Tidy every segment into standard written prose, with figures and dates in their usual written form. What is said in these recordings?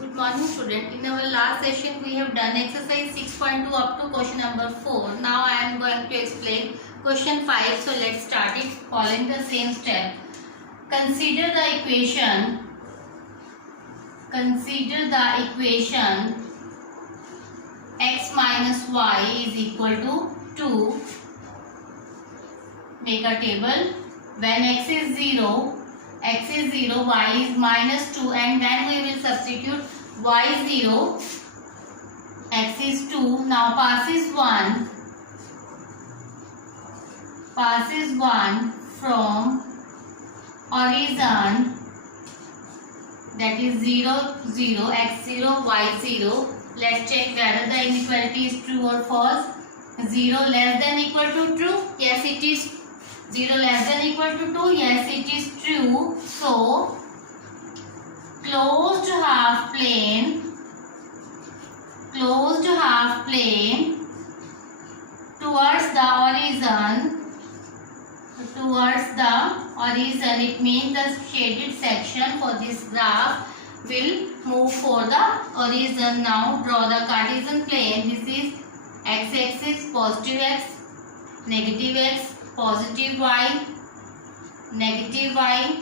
Good morning student. In our last session we have done exercise 6.2 up to question number 4. Now I am going to explain question 5. So let's start it following the same step. Consider the equation x minus y is equal to 2. Make a table. When x is 0, y is minus 2, and then we will substitute y 0, x is 2. Now passes 1 from origin, that is 0, 0, x 0, y 0. Let's check whether the inequality is true or false. 0 less than equal to true? Yes, it is. 0 less than equal to 2? Yes, it is true. So, closed half plane towards the origin, it means the shaded section for this graph will move for the origin. Now, draw the Cartesian plane. This is x-axis, positive x, negative x, positive y, negative y.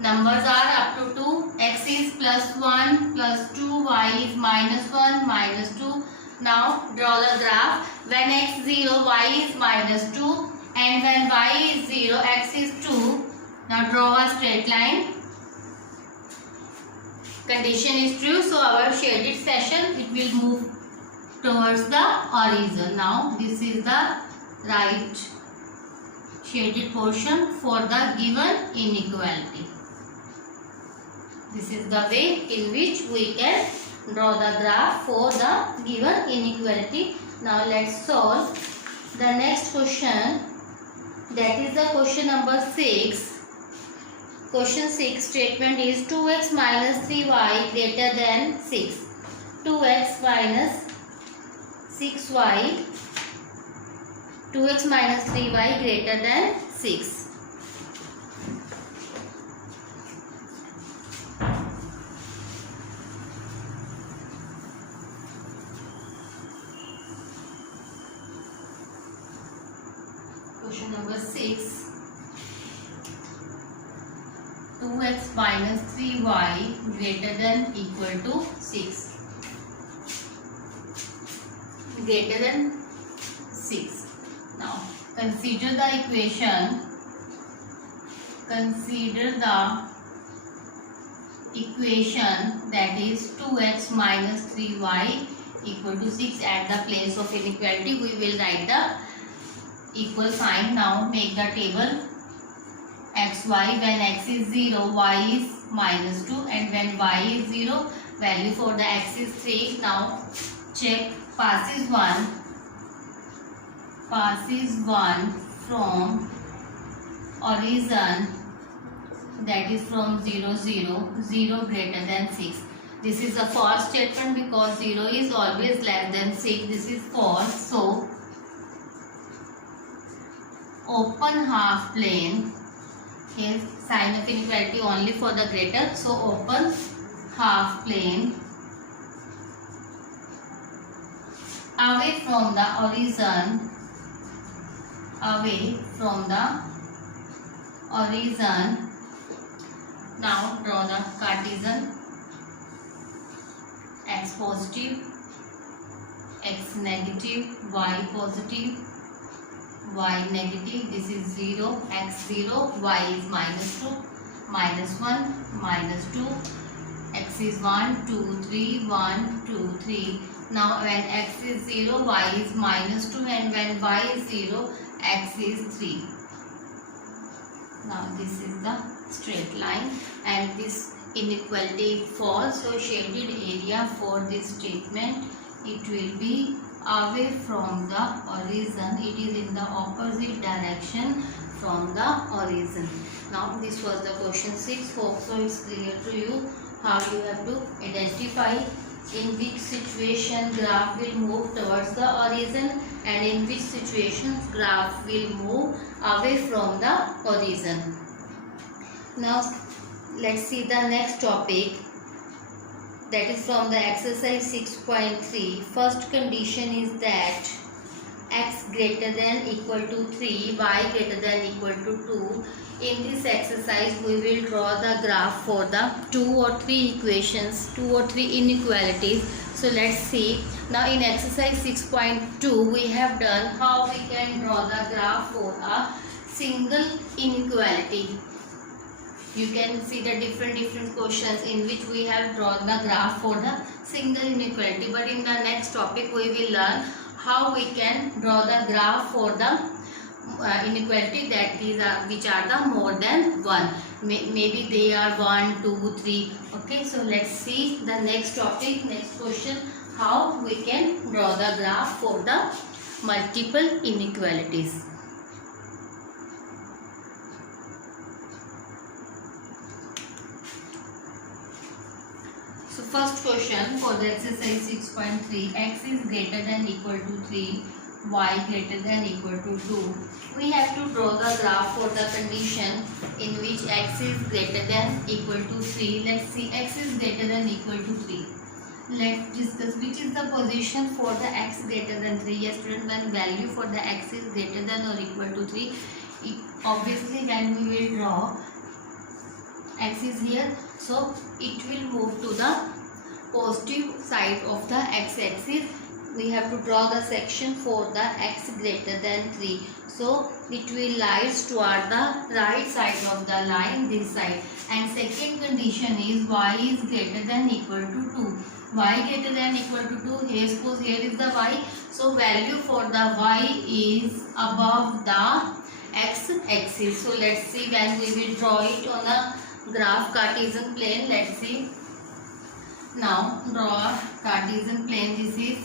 Numbers are up to 2. X is plus 1 plus 2, y is minus 1 minus 2. Now draw the graph. When x 0, y is minus 2, and when y is 0, x is 2. Now draw a straight line. Condition is true, so our shaded section, it will move towards the origin. Now this is the right shaded portion for the given inequality. This is the way in which we can draw the graph for the given inequality. Now let's solve the next question. That is the question number 6. Question 6 statement is 2x minus 3y greater than 6. 2x minus 6y, 2x minus 3y greater than 6. Question number 6. 2x minus 3y greater than equal to 6. Greater than 6. Now consider the equation. That is 2x minus 3y equal to 6. At the place of inequality we will write the equal sign. Now make the table. xy, when x is 0, y is minus 2, and when y is 0, value for the x is 3. Now check. Passes 1 from origin, that is from 0, 0, 0 greater than 6. This is a false statement because 0 is always less than 6. This is false. So open half plane. Here sign of inequality only for the greater. So open half plane away from the origin. Now draw the Cartesian. X positive, x negative, y positive, y negative. This is 0, x 0, y is minus 2, minus 1, minus 2, x is 1, 2, 3, 1, 2, 3. Now when x is 0, y is minus 2, and when y is 0, x is 3. Now this is the straight line, and this inequality false. So shaded area for this statement, it will be away from the origin. It is in the opposite direction from the origin. Now this was the question 6. Hope so it's clear to you how you have to identify in which situation graph will move towards the origin and in which situations graph will move away from the origin. Now let's see the next topic. that is from the exercise 6.3. First condition is that x greater than equal to 3, y greater than equal to 2. In this exercise we will draw the graph for the 2 or 3 equations, 2 or 3 inequalities. So let's see. Now in exercise 6.2 we have done how we can draw the graph for a single inequality. You can see the different questions in which we have drawn the graph for the single inequality. But in the next topic we will learn how we can draw the graph for the inequality that is which are the more than 1. Maybe they are 1, 2, 3. Okay, so let's see the next topic, next question, how we can draw the graph for the multiple inequalities. So first question for the exercise 6.3, x is greater than equal to 3, y greater than equal to 2. We have to draw the graph for the condition in which x is greater than equal to 3. Let's see, x is greater than equal to 3. Let's discuss which is the position for the x greater than 3. Yes, student, when value for the x is greater than or equal to 3, obviously when we will draw x is here, so it will move to the positive side of the x-axis. We have to draw the section for the x greater than 3. So it will lies toward the right side of the line, this side. And second condition is y is greater than equal to 2. Y greater than equal to 2. Here suppose here is the y. So value for the y is above the x-axis. So let's see when we will draw it on a graph Cartesian plane. Let's see. Now draw Cartesian plane. This is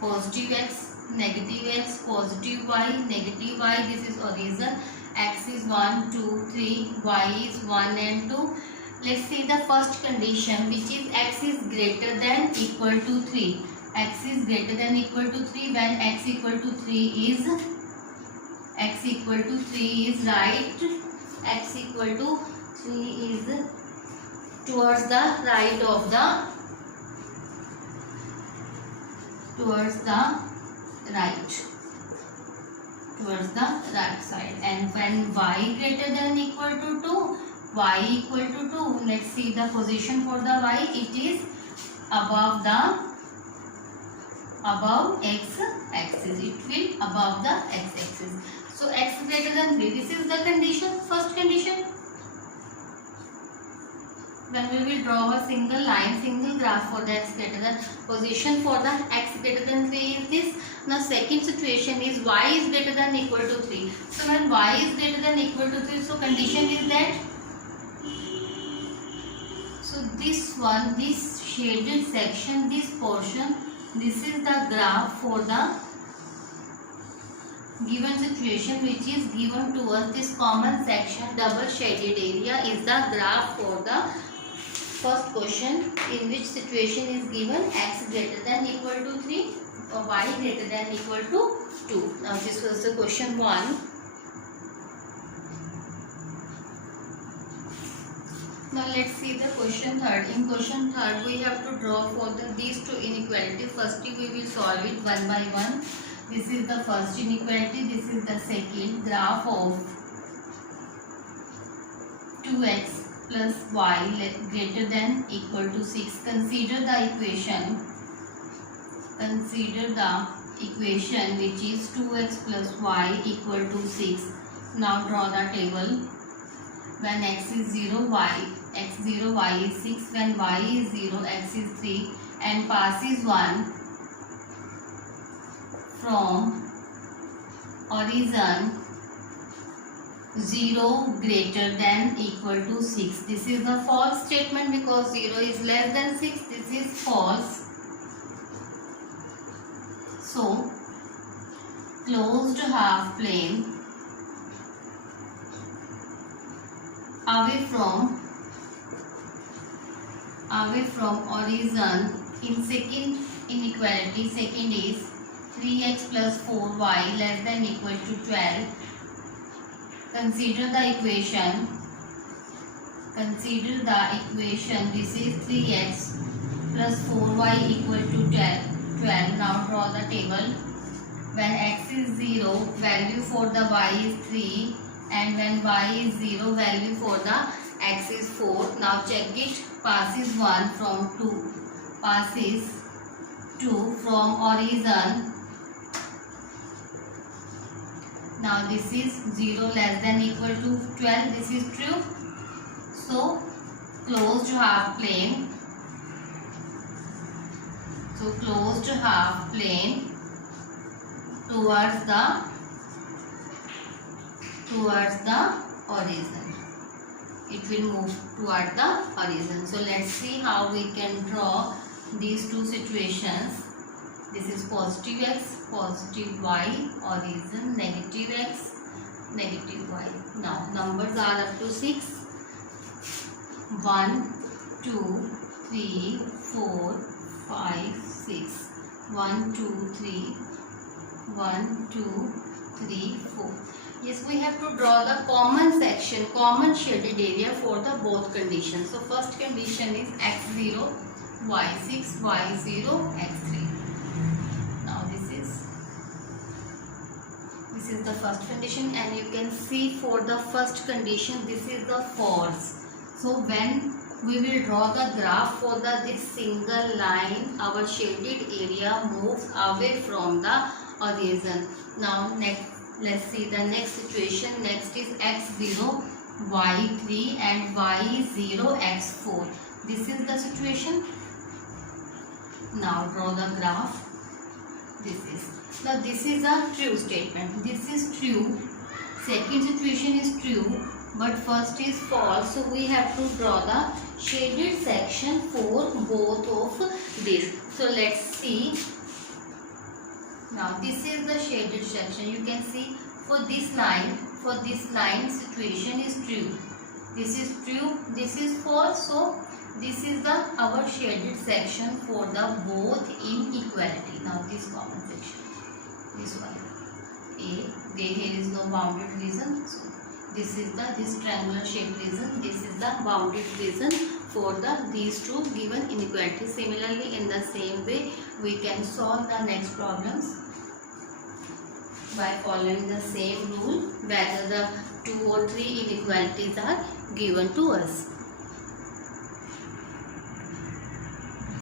positive x, negative x, positive y, negative y. This is origin. X is 1, 2, 3, y is 1 and 2. Let's see the first condition, which is x is greater than equal to 3. X is greater than equal to 3 when x equal to 3 is right. X equal to 3 is towards the right of the side. And when y greater than equal to 2, y equal to 2, let's see the position for the y. It is above x-axis. It will above the x-axis. So x greater than 3. This is the condition, first condition. When we will draw a single line, single graph for the x greater than, position for the x greater than 3 is this. Now second situation is y is greater than equal to 3. So when y is greater than equal to 3, so condition is that, so this one, this shaded section, this portion, this is the graph for the given situation which is given to us. This common section, double shaded area, is the graph for the first question in which situation is given x greater than equal to 3 or y greater than equal to 2. Now this was the question 1. Now let's see the question 3. In question 3 we have to draw for these two inequalities. Firstly we will solve it one by one. This is the first inequality, this is the second. Graph of 2x plus y greater than equal to 6. Consider the equation which is 2x plus y equal to 6. Now draw the table. When x is 0, x 0, y is 6. When y is 0, x is 3. And passes 1 from origin 0 greater than equal to 6. This is a false statement because 0 is less than 6. This is false. So closed half plane away from origin. In second inequality, second is 3x plus 4y less than equal to 12. Consider the equation. This is 3x plus 4y equal to 12. Now draw the table. When x is 0, value for the y is 3, and when y is 0, value for the x is 4. Now check it. Passes 1 from 2. Passes 2 from origin. Now this is 0 less than equal to 12. This is true. So closed half plane. So closed half plane towards the origin. It will move toward the origin. So let's see how we can draw these two situations. This is positive x, positive y, origin, negative x, negative y. Now numbers are up to 6. 1, 2, 3, 4, 5, 6. 1, 2, 3. 1, 2, 3, 4. Yes, we have to draw the common section, common shaded area for the both conditions. So first condition is x0, y6, y0, x3. Now this is the first condition, and you can see for the first condition this is the false. So when we will draw the graph for this single line, our shaded area moves away from the origin. Now next, let's see the next situation. Next is x0, y3 and y0, x4. This is the situation. Now draw the graph. Now this is a true statement. This is true. Second situation is true, but first is false. So we have to draw the shaded section for both of this. So let's see. Now this is the shaded section. You can see for this line situation is true. This is true. This is false. So this is our shaded section for the both inequality. Now this common section, this one, here is no bounded region. So this is this triangular shaped region. This is the bounded region for these two given inequalities. Similarly, in the same way, we can solve the next problems by following the same rule, whether the 2 or 3 inequalities are given to us.